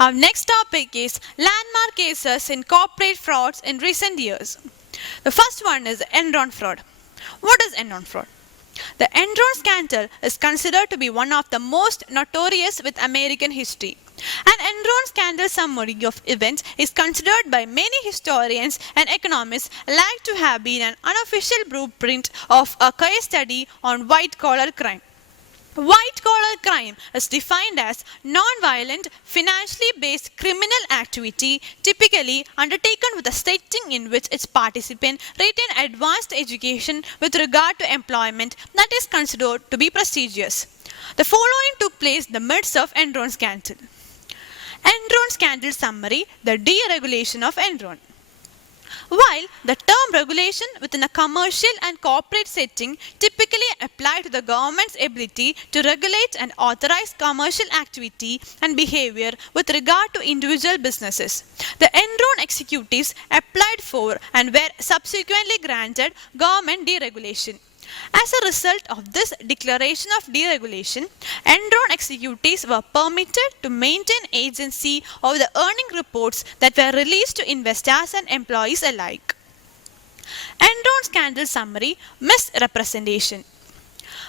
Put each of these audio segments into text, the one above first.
Our next topic is landmark cases in corporate frauds in recent years. The first one is Enron fraud. What is Enron fraud? The Enron scandal is considered to be one of the most notorious with American history. An Enron scandal summary of events is considered by many historians and economists alike to have been an unofficial blueprint of a case study on white-collar crime. White-collar crime is defined as non-violent, financially based criminal activity typically undertaken with a setting in which its participants retain advanced education with regard to employment that is considered to be prestigious. The following took place in the midst of Enron scandal. Enron scandal summary, the deregulation of Enron. While the term regulation within a commercial and corporate setting typically apply to the government's ability to regulate and authorize commercial activity and behavior with regard to individual businesses, the Enron executives applied for and were subsequently granted government deregulation. As a result of this declaration of deregulation, Enron executives were permitted to maintain agency over the earning reports that were released to investors and employees alike. Enron scandal summary, misrepresentation.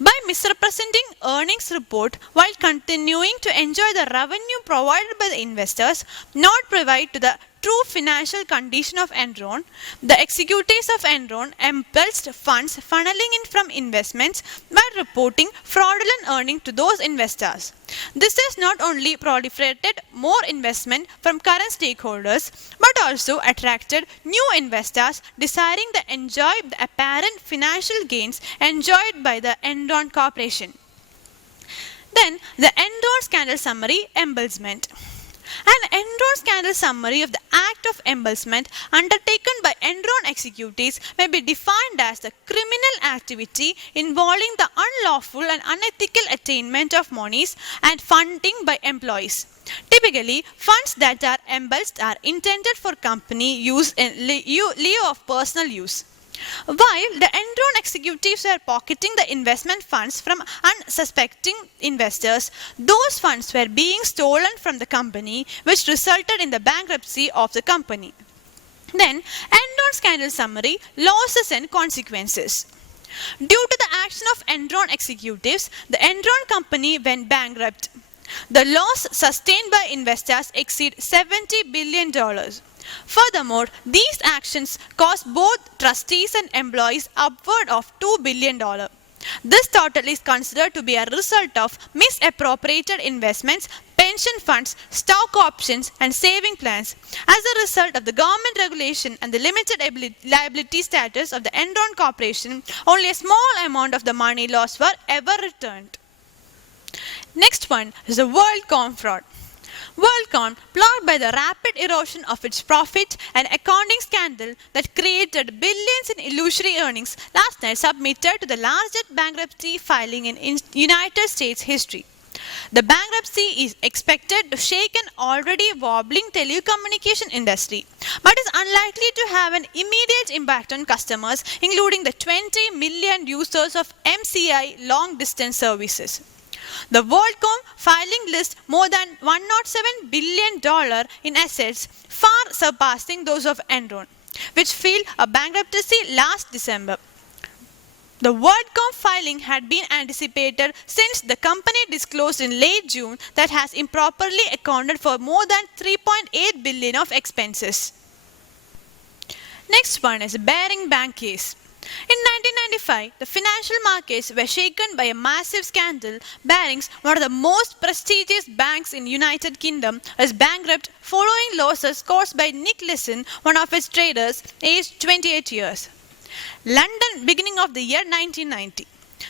By misrepresenting earnings report while continuing to enjoy the revenue provided by the investors, not provide to the true financial condition of Enron, the executives of Enron embezzled funds funneling in from investments by reporting fraudulent earnings to those investors. This has not only proliferated more investment from current stakeholders, but also attracted new investors desiring to enjoy the apparent financial gains enjoyed by the Enron Corporation. Then, the Enron scandal summary, embezzlement. An Enron scandal summary of the act of embezzlement undertaken by Enron executives may be defined as the criminal activity involving the unlawful and unethical attainment of monies and funding by employees. Typically, funds that are embezzled are intended for company use in lieu of personal use. While the Enron executives were pocketing the investment funds from unsuspecting investors, those funds were being stolen from the company, which resulted in the bankruptcy of the company. Then, Enron scandal summary, losses and consequences. Due to the action of Enron executives, the Enron company went bankrupt. The loss sustained by investors exceed $70 billion. Furthermore, these actions cost both trustees and employees upward of $2 billion. This total is considered to be a result of misappropriated investments, pension funds, stock options, and saving plans. As a result of the government regulation and the limited liability status of the Enron Corporation, only a small amount of the money lost were ever returned. Next one is the WorldCom fraud. WorldCom, plagued by the rapid erosion of its profit and accounting scandal that created billions in illusory earnings, last night submitted to the largest bankruptcy filing in United States history. The bankruptcy is expected to shake an already wobbling telecommunication industry, but is unlikely to have an immediate impact on customers, including the 20 million users of MCI long-distance services. The WorldCom filing lists more than $107 billion in assets, far surpassing those of Enron, which filed a bankruptcy last December. The WorldCom filing had been anticipated since the company disclosed in late June that has improperly accounted for more than $3.8 billion of expenses. Next one is Bearing Bank case. In 1995, the financial markets were shaken by a massive scandal. Barings, one of the most prestigious banks in the United Kingdom, was bankrupt following losses caused by Nick Leeson, one of its traders, aged 28 years. London, beginning of the year 1990.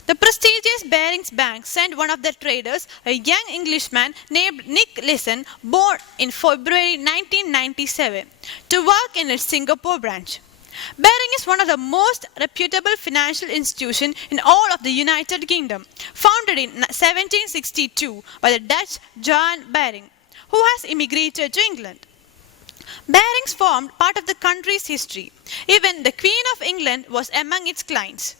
The prestigious Barings Bank sent one of their traders, a young Englishman named Nick Leeson, born in February 1997, to work in its Singapore branch. Baring is one of the most reputable financial institutions in all of the United Kingdom, founded in 1762 by the Dutch Johan Baring, who has immigrated to England. Barings formed part of the country's history. Even the Queen of England was among its clients.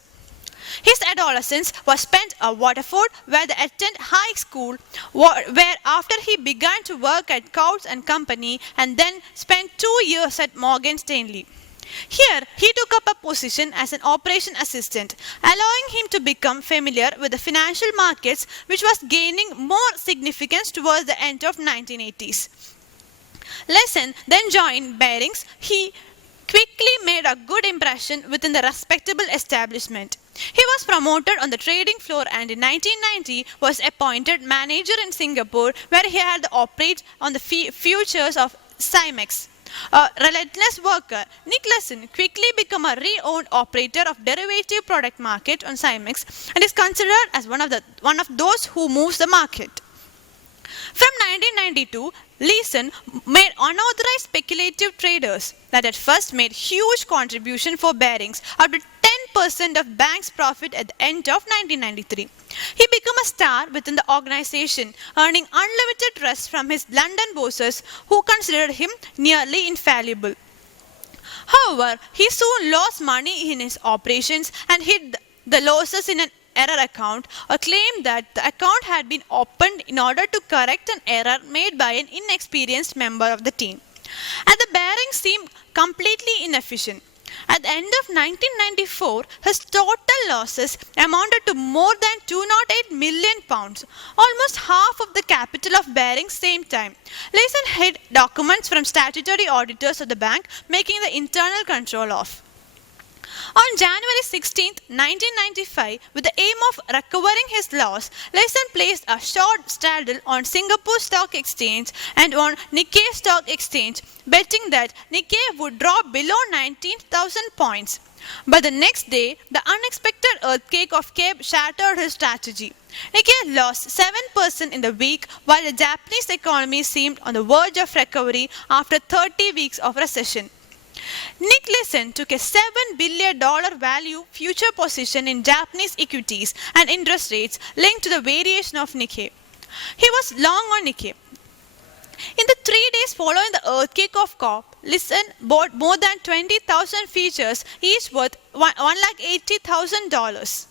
His adolescence was spent at Waterford, where they attended high school, where after he began to work at Coutts and Company and then spent 2 years at Morgan Stanley. Here, he took up a position as an operation assistant, allowing him to become familiar with the financial markets, which was gaining more significance towards the end of 1980s. Lesson then joined Barings. He quickly made a good impression within the respectable establishment. He was promoted on the trading floor and in 1990 was appointed manager in Singapore, where he had to operate on the futures of Cymex. A relentless worker, Nick Leeson quickly became a re-owned operator of derivative product market on Cymex and is considered as one of those who moves the market. From 1992, Leeson made unauthorized speculative traders that at first made huge contribution for Barings, up to 10% of bank's profit at the end of 1993. He became a star within the organization, earning unlimited trust from his London bosses, who considered him nearly infallible. However, he soon lost money in his operations and hid the losses in an error account, or claimed that the account had been opened in order to correct an error made by an inexperienced member of the team. And the Barings seemed completely inefficient. At the end of 1994, his total losses amounted to more than £208 million, almost half of the capital of Barings same time. Leeson hid documents from statutory auditors of the bank, making the internal control off. On January 16, 1995, with the aim of recovering his loss, Leeson placed a short straddle on Singapore Stock Exchange and on Nikkei Stock Exchange, betting that Nikkei would drop below 19,000 points. But the next day, the unexpected earthquake of Cape shattered his strategy. Nikkei lost 7% in the week, while the Japanese economy seemed on the verge of recovery after 30 weeks of recession. Nick Leeson took a $7 billion value future position in Japanese equities and interest rates linked to the variation of Nikkei. He was long on Nikkei. In the 3 days following the earthquake of Cape, Leeson bought more than 20,000 futures, each worth $180,000.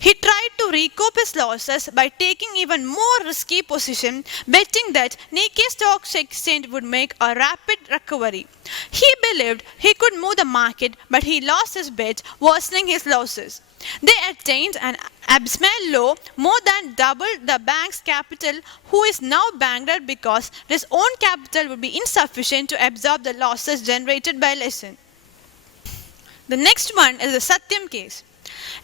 He tried to recoup his losses by taking even more risky position, betting that Nikkei Stock Exchange would make a rapid recovery. He believed he could move the market, but he lost his bet, worsening his losses. They attained an abysmal low, more than double the bank's capital, who is now bankrupt because his own capital would be insufficient to absorb the losses generated by Leeson. The next one is the Satyam case.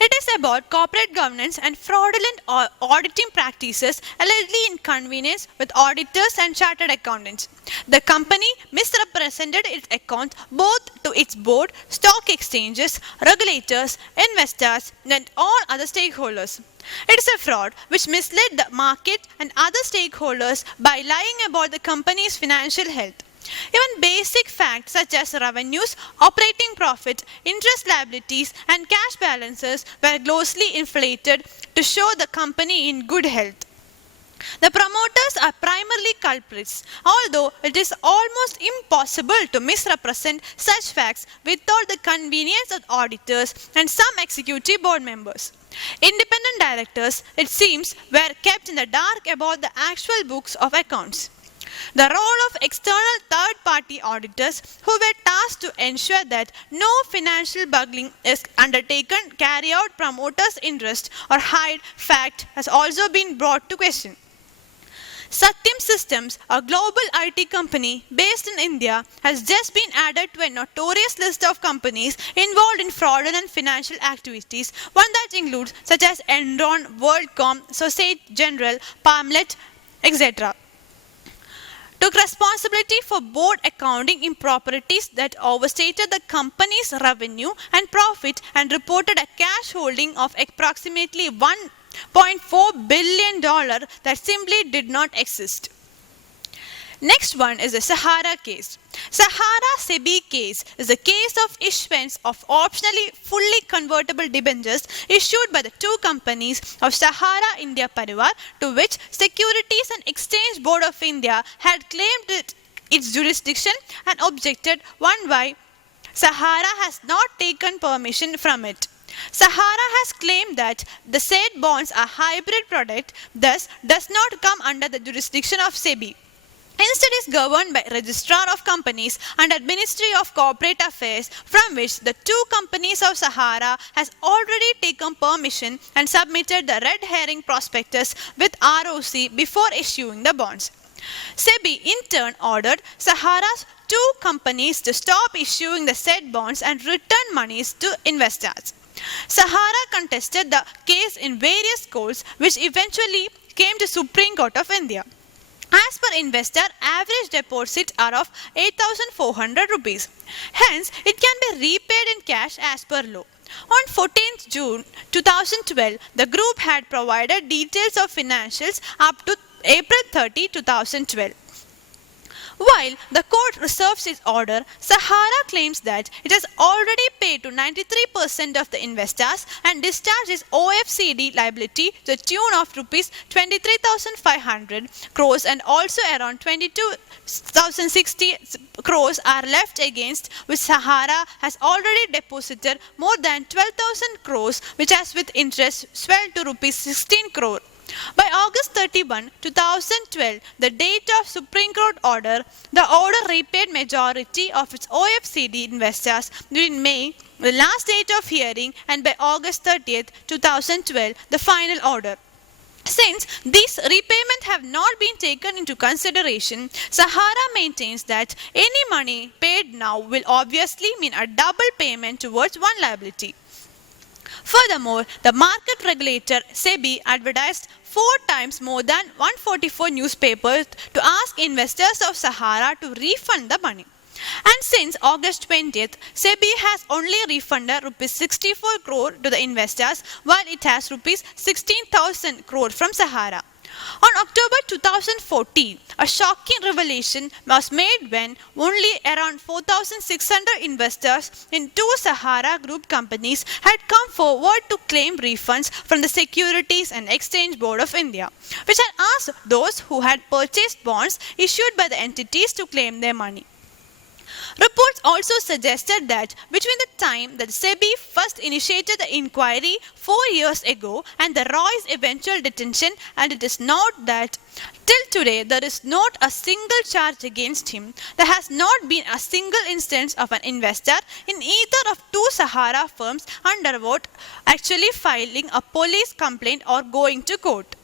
It is about corporate governance and fraudulent auditing practices, allegedly inconvenience with auditors and chartered accountants. The company misrepresented its accounts both to its board, stock exchanges, regulators, investors, and all other stakeholders. It is a fraud which misled the market and other stakeholders by lying about the company's financial health. Even basic facts such as revenues, operating profit, interest liabilities, and cash balances were grossly inflated to show the company in good health. The promoters are primarily culprits, although it is almost impossible to misrepresent such facts without the convenience of auditors and some executive board members. Independent directors, it seems, were kept in the dark about the actual books of accounts. The role of external third-party auditors, who were tasked to ensure that no financial bungling is undertaken, carry out promoters' interest, or hide fact, has also been brought to question. Satyam Systems, a global IT company based in India, has just been added to a notorious list of companies involved in fraudulent financial activities, one that includes such as Enron, WorldCom, Societe Generale, Palmlet, etc. Took responsibility for board accounting improprieties that overstated the company's revenue and profit and reported a cash holding of approximately $1.4 billion that simply did not exist. Next one is the Sahara case. Sahara SEBI case is a case of issuance of optionally fully convertible debentures issued by the two companies of Sahara India Parivar, to which Securities and Exchange Board of India had claimed its jurisdiction and objected, one why Sahara has not taken permission from it. Sahara has claimed that the said bonds are hybrid product, thus does not come under the jurisdiction of SEBI. Instead is governed by Registrar of Companies under Ministry of Corporate Affairs, from which the two companies of Sahara has already taken permission and submitted the red herring prospectus with ROC before issuing the bonds. SEBI in turn ordered Sahara's two companies to stop issuing the said bonds and return monies to investors. Sahara contested the case in various courts, which eventually came to Supreme Court of India. As per investor, average deposits are of 8,400 rupees. Hence, it can be repaid in cash as per law. On 14th June 2012, the group had provided details of financials up to April 30, 2012. While the court reserves its order, Sahara claims that it has already paid to 93% of the investors and discharged its OFCD liability to the tune of rupees 23,500 crores, and also around 22,060 crores are left, against which Sahara has already deposited more than 12,000 crores, which has with interest swelled to rupees 16 crore. By August 31, 2012, the date of Supreme Court order, the order repaid majority of its OFCD investors during May, the last date of hearing, and by August 30th, 2012, the final order. Since these repayments have not been taken into consideration, Sahara maintains that any money paid now will obviously mean a double payment towards one liability. Furthermore, the market regulator SEBI advertised 4 times more than 144 newspapers to ask investors of Sahara to refund the money. And since August 20th, SEBI has only refunded rupees 64 crore to the investors, while it has rupees 16,000 crore from Sahara. On October 2014, a shocking revelation was made when only around 4,600 investors in two Sahara Group companies had come forward to claim refunds from the Securities and Exchange Board of India, which had asked those who had purchased bonds issued by the entities to claim their money. Reports also suggested that between the time that SEBI first initiated the inquiry 4 years ago and the Roy's eventual detention, and it is not that till today there is not a single charge against him, there has not been a single instance of an investor in either of two Sahara firms undervote actually filing a police complaint or going to court.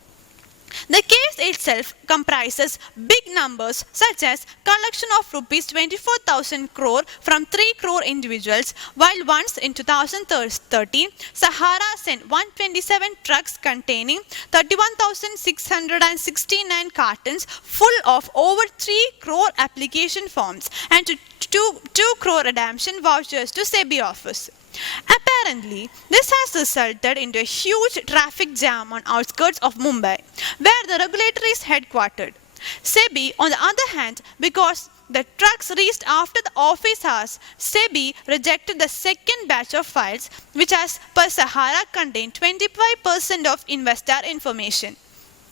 The case itself comprises big numbers such as collection of rupees 24,000 crore from 3 crore individuals, while once in 2013, Sahara sent 127 trucks containing 31,669 cartons full of over 3 crore application forms and 2 crore redemption vouchers to SEBI office. Apparently, this has resulted into a huge traffic jam on outskirts of Mumbai, where the regulator is headquartered. SEBI, on the other hand, because the trucks reached after the office hours, SEBI rejected the second batch of files, which as per Sahara contained 25% of investor information.